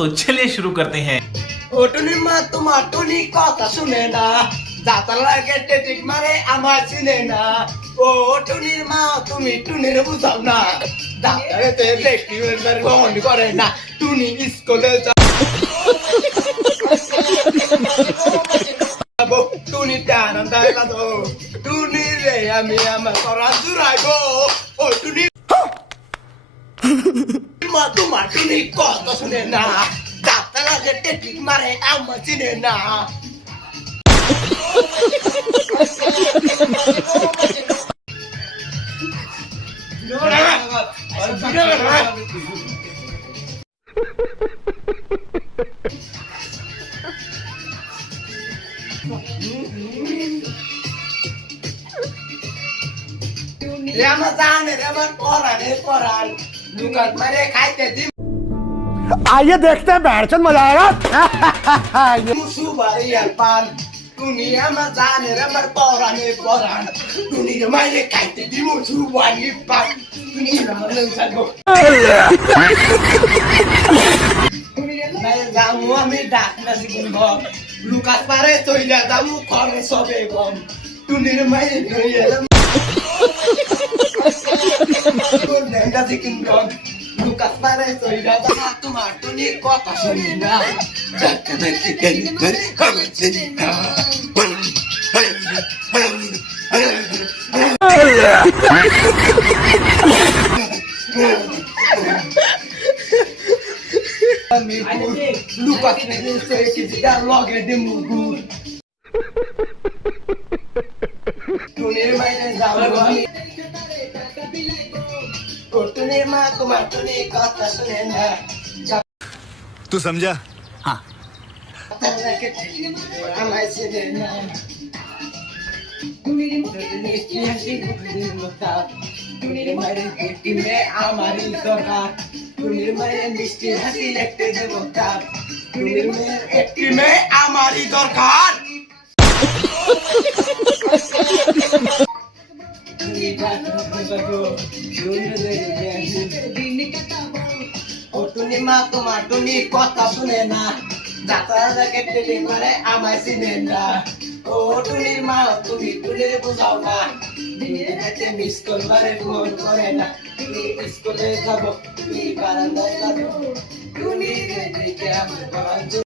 तो चलिए शुरू करते हैं। ও টুনির মা তোমার টুনি কথা শুনে না, যাতা লাগে টেটিক মারে আমার চিনে না। ও টুনির মা তুমি টুনির বুঝাও না, যাতারে তে দেখি গ্রহণ করে না। টুনি স্কুলে যাবো, টুনি টানান্দায় যাবো, টুনি রে আমি আমার করা জুড়াইবো। ও টুনি মা তোমার টুনি কথা শুনে না, যাতা লাগে টেটিক মারে আমার চিনে না। আমার জানে রে আমার পরান দুকান মারে খাইতে দিম। आइए देखते हैं बैठचंद मजा आएगा। মুসু বাড়ি আর পান টুনি আমার জানে রে আমার পরান টুনি মারে খাইতে দিম মুসু বাড়ি পান টুনি আমার সাগো নাই যামু আমি ডাক না সিগুন ঘর লুকাস পারে তইলা যামু ঘরে সবে গম টুনির মারে ধইয়া নেন্দা সিগুন ঘর লুকাস পারে তইলা যামু তোমার টুনির কথা শুনি না যাকে দেখি গেলি ধরে আমার চিনি না। আমি লুকাস নেই সে কিছু লগে দিমু গুড টুনির মাইনে যাবো আমি। ও টুনির মা তোমার টুনি কথা শুনে না, तू समझा? हाँ। আমায় চিনে না। টুনির মায়ের একটি মেয়ে আমারই দরকার, টুনির মায়ের মিষ্টি হাসি একটি দেব কার, টুনির মেয়ের একটি মেয়ে আমারই দরকার। ও টুনি মা তোমার টুনি কথা শুনে না, যাতা কেটে করে আমায় চিনে না। ও টুনির মা তুমি টুনির বুঝাও না, মিস করবারে ফোন করে না। তুমি স্কুলে যাবো, তুমি বারান্দায় যাবো, টুনি রে দেখে আমার